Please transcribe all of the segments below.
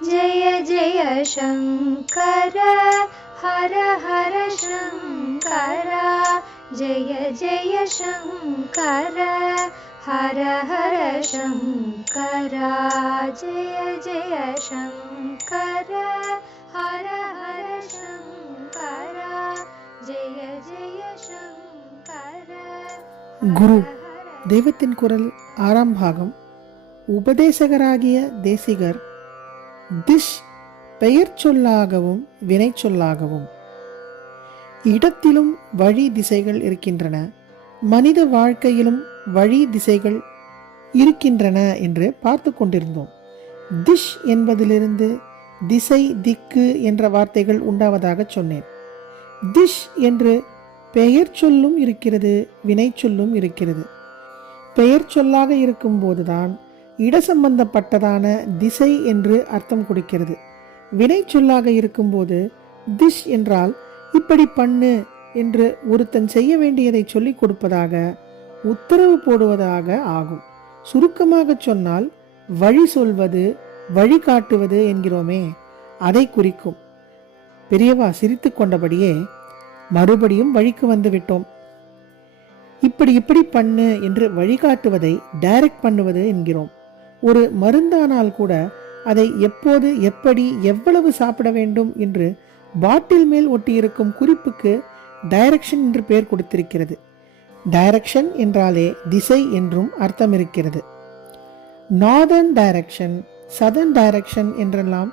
जय जय शङ्कर हर हर शङ्कर जय जय शङ्कर हर हर शङ्कर जय जय शङ्कर हर हर शङ्कर जय जय शङ्कर. குரு தெய்வத்தின் குரல் 6ஆம் பாகம். உபதேசகராகிய தேசிகர் திஷ் பெயர் சொல்லாகவும் வினை சொல்லாகவும். இடத்திலும் வழி திசைகள் இருக்கின்றன, மனித வாழ்க்கையிலும் வழி திசைகள் இருக்கின்றன என்று பார்த்து கொண்டிருந்தோம். திஷ் என்பதிலிருந்து திசை, திக்கு என்ற வார்த்தைகள் உண்டாவதாக சொன்னேன். திஷ் என்று பெயர் சொல்லும் இருக்கிறது, வினை சொல்லும் இருக்கிறது. பெயர் சொல்லாக இருக்கும்போதுதான் இட சம்பந்தப்பட்டதான திசை என்று அர்த்தம் கொடுக்கிறது. வினை சொல்லாக இருக்கும்போது திஷ் என்றால் இப்படி பண்ணு என்று ஒருத்தன் செய்ய வேண்டியதை சொல்லிக் கொடுப்பதாக, உத்தரவு போடுவதாக ஆகும். சுருக்கமாக சொன்னால் வழி சொல்வது, வழிகாட்டுவது என்கிறோமே, அதை குறிக்கும். பெரியவா சிரித்து கொண்டபடியே, மறுபடியும் வழிக்கு வந்து விட்டோம். இப்படி பண்ணு என்று வழிகாட்டுவதை டைரக்ட் பண்ணுவது என்கிறோம். ஒரு மருந்தானால் கூட அதை எப்போது, எப்படி, எவ்வளவு சாப்பிட வேண்டும் என்று பாட்டில் மேல் ஒட்டியிருக்கும் குறிப்புக்கு டைரக்ஷன் என்று பெயர் கொடுத்திருக்கிறது. டைரக்ஷன் என்றாலே திசை என்றும் அர்த்தம் இருக்கிறது. நார்தர்ன் டைரக்ஷன், சதர்ன் டைரக்ஷன் என்றெல்லாம்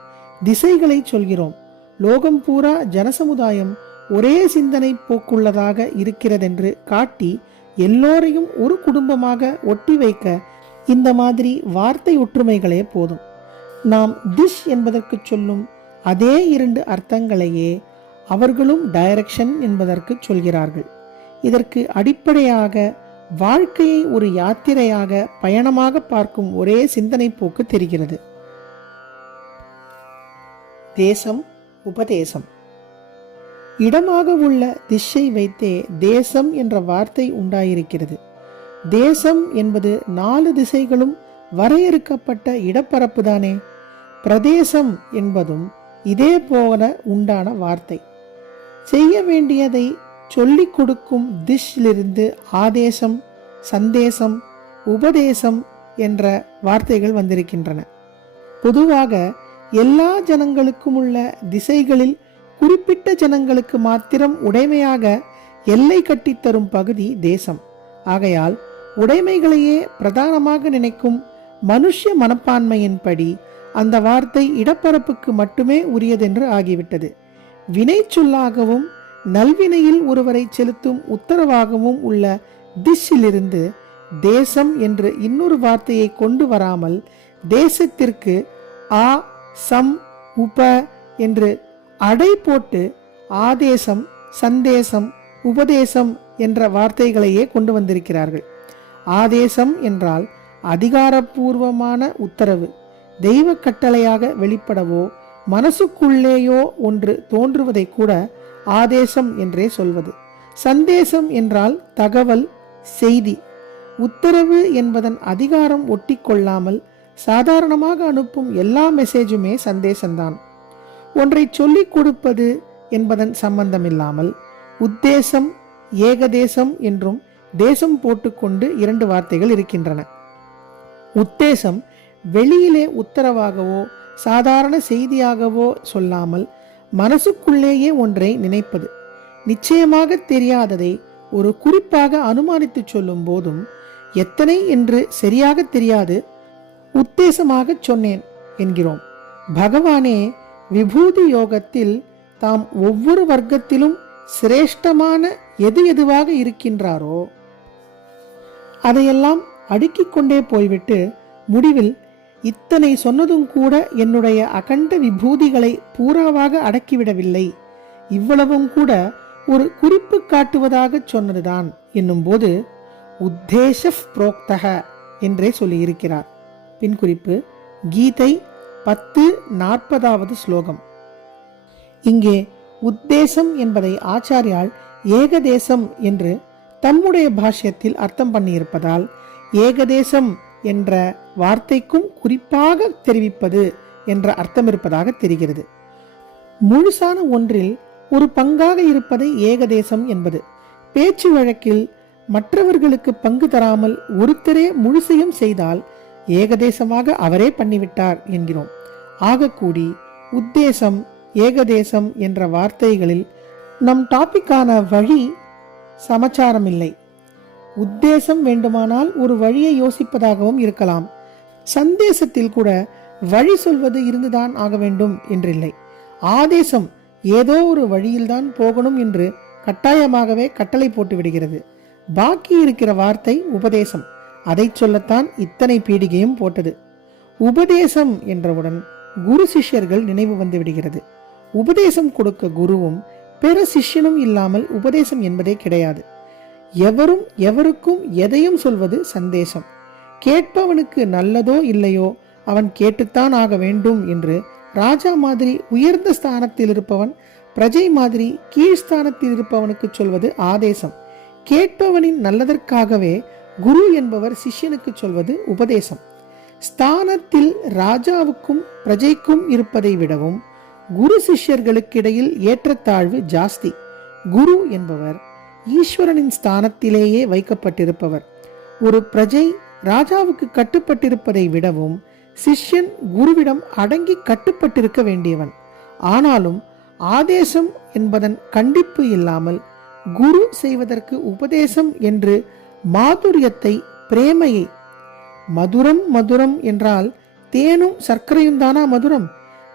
திசைகளை சொல்கிறோம். லோகம் பூரா ஜனசமுதாயம் ஒரே சிந்தனை போக்குள்ளதாக இருக்கிறதென்று காட்டி எல்லோரையும் ஒரு குடும்பமாக ஒட்டி வைக்க இந்த மாதிரி வார்த்தை ஒற்றுமைகளே போதும். நாம் திஷ் என்பதற்கு சொல்லும் அதே 2 அர்த்தங்களையே அவர்களும் டைரக்ஷன் என்பதற்கு சொல்கிறார்கள். இதற்கு அடிப்படையாக வாழ்க்கையை ஒரு யாத்திரையாக, பயணமாக பார்க்கும் ஒரே சிந்தனை போக்கு தெரிகிறது. தேசம், உபதேசம். இடமாக உள்ள திசை வைத்தே தேசம் என்ற வார்த்தை உண்டாயிருக்கிறது. தேசம் என்பது 4 திசைகளும் வரையறுக்கப்பட்ட இடப்பரப்பு தானே. பிரதேசம் என்பதும் இதே போல உண்டான வார்த்தை. செய்ய வேண்டியதை சொல்லிக் கொடுக்கும் திஷ்லிருந்து ஆதேசம், சந்தேசம், உபதேசம் என்ற வார்த்தைகள் வந்திருக்கின்றன. பொதுவாக எல்லா ஜனங்களுக்கும் உள்ள திசைகளில் குறிப்பிட்ட ஜனங்களுக்கு மாத்திரம் உடைமையாக எல்லை கட்டித்தரும் பகுதி தேசம். ஆகையால் உடைமைகளையே பிரதானமாக நினைக்கும் மனுஷ மனப்பான்மையின்படி அந்த வார்த்தை இடப்பரப்புக்கு மட்டுமே உரியதென்று ஆகிவிட்டது. வினை சொல்லாகவும் நல்வினையில் ஒருவரை செலுத்தும் உத்தரவாகவும் உள்ள திஷ்ஷிலிருந்து தேசம் என்று இன்னொரு வார்த்தையை கொண்டு வராமல் தேசத்திற்கு ஆ, சம், உப என்று அடை போட்டு ஆதேசம், சந்தேசம், உபதேசம் என்ற வார்த்தைகளையே கொண்டு வந்திருக்கிறார்கள். ஆதேசம் என்றால் அதிகாரப்பூர்வமான உத்தரவு, தெய்வ கட்டளையாக வெளிப்படவோ மனசுக்குள்ளேயோ ஒன்று தோன்றுவதை கூட ஆதேசம் என்றே சொல்வது. சந்தேசம் என்றால் தகவல், செய்தி. உத்தரவு என்பதன் அதிகாரம் ஒட்டி கொள்ளாமல் சாதாரணமாக அனுப்பும் எல்லா மெசேஜுமே சந்தேசம்தான். ஒன்றை சொல்லிக் கொடுப்பது என்பதன் சம்பந்தமில்லாமல் உத்தேசம், ஏகதேசம் என்றும் தேசம் போட்டுக்கொண்டு 2 வார்த்தைகள் இருக்கின்றன. உத்தேசம் வெளியிலே உத்தரவாகவோ சாதாரண செய்தியாகவோ சொல்லாமல் மனசுக்குள்ளேயே ஒன்றை நினைப்பது. நிச்சயமாக தெரியாததை ஒரு குறிப்பாக அனுமானித்து சொல்லும் போதும் எத்தனை என்று சரியாக தெரியாது, உத்தேசமாக சொன்னேன் என்கிறோம். பகவானே விபூதி யோகத்தில் தாம் ஒவ்வொரு வர்க்கத்திலும் சிரேஷ்டமான எதுவாக இருக்கின்றாரோ அதையெல்லாம் அடுக்கிக் கொண்டே போய்விட்டு முடிவில் இத்தனை சொன்னதும் கூட என்னுடைய அகண்ட விபூதிகளை பூராவாக அடக்கிவிடவில்லை, இவ்வளவும் கூட ஒரு குறிப்பு காட்டுவதாக சொன்னதுதான் என்னும்போது உத்தேச புரோக்தக என்றே சொல்லியிருக்கிறார். பின் குறிப்பு கீதை 10:40 ஸ்லோகம். இங்கே உத்தேசம் என்பதை ஆச்சாரியால் ஏகதேசம் என்று தம்முடைய பாஷ்யத்தில் அர்த்தம் பண்ணியிருப்பதால் ஏகதேசம் என்ற வார்த்தைக்கும் குறிப்பாக தெரிவிப்பது என்ற அர்த்தம் இருப்பதாக தெரிகிறது. முழுசான ஒன்றில் ஒரு பங்காக இருப்பதை ஏகதேசம் என்பது. பேச்சு வழக்கில் மற்றவர்களுக்கு பங்கு தராமல் ஒருத்தரே முழுசையும் செய்தால் ஏகதேசமாக அவரே பண்ணிவிட்டார் என்கிறோம். ஆகக்கூடி உத்தேசம் ஏகதேசம் என்ற வார்த்தைகளில் நம் டாபிக்கான வழி சமாச்சாரம் இல்லை. உத்தேசம் வேண்டுமானால் ஒரு வழியை யோசிப்பதாகவும் இருக்கலாம். சந்தேசத்தில் கூட வழி சொல்வது இருந்துதான் ஆக வேண்டும் என்றில்லை. ஆதேசம் ஏதோ ஒரு வழியில்தான் போகணும் என்று கட்டாயமாகவே கட்டளை போட்டு விடுகிறது. பாக்கி இருக்கிற வார்த்தை உபதேசம். அதை சொல்லத்தான் இத்தனை பீடிகையும் போட்டது. உபதேசம் என்றவுடன் குரு சிஷ்யர்கள் நினைவு வந்து விடுகிறது. உபதேசம் கொடுக்க குருவும் பிற சிஷ்யனும் இல்லாமல் உபதேசம் என்பதே கிடையாது. எவரும் எவருக்கும் எதையும் சொல்வது சந்தேசம். கேட்பவனுக்கு நல்லதோ இல்லையோ அவன் கேட்டுத்தான் ஆக வேண்டும் என்று ராஜா மாதிரி உயர்ந்த ஸ்தானத்தில் இருப்பவன் பிரஜை மாதிரி கீழ்ஸ்தானத்தில் இருப்பவனுக்கு சொல்வது ஆதேசம். கேட்பவனின் நல்லதற்காகவே குரு என்பவர் சிஷ்யனுக்கு சொல்வது உபதேசம். ஸ்தானத்தில் ராஜாவுக்கும் பிரஜைக்கும் இருப்பதை விடவும் குரு சிஷ்யர்களுக்கிடையில் ஏற்றத்தாழ்வு ஜாஸ்தி. குரு என்பவர் ஈஸ்வரனின் ஸ்தானத்திலேயே வைக்கப்பட்டிருப்பவர். ஒரு பிரஜை ராஜாவுக்கு கட்டுப்பட்டிருப்பதை விடவும் சிஷ்யன் குருவிடம் அடங்கி கட்டுப்பட்டிருக்க வேண்டியவன். ஆனாலும் ஆதேசம் என்பதன் கண்டிப்பு இல்லாமல் குரு செய்வதற்கு உபதேசம் என்று மாதுரியத்தை பிரேமையை, மதுரம் மதுரம் என்றால் தேனும் சர்க்கரையும் தானா மதுரம்?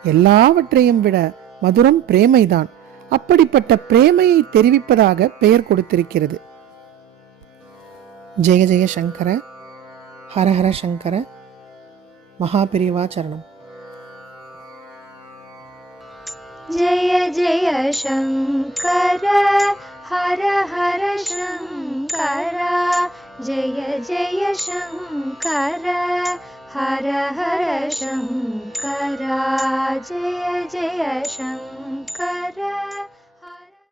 எல்லாவற்றையும் விட மதுரம் பிரேமைதான். அப்படிப்பட்ட பிரேமையை தெரிவிப்பதாக பெயர் கொடுத்திருக்கிறது. ஜெய ஜெய சங்கர, ஹரஹர சங்கர, மகாபெரிவா சரணம். जय जय शंकर हर हर शंकर जय जय शंकर हर हर शंकर जय जय शंकर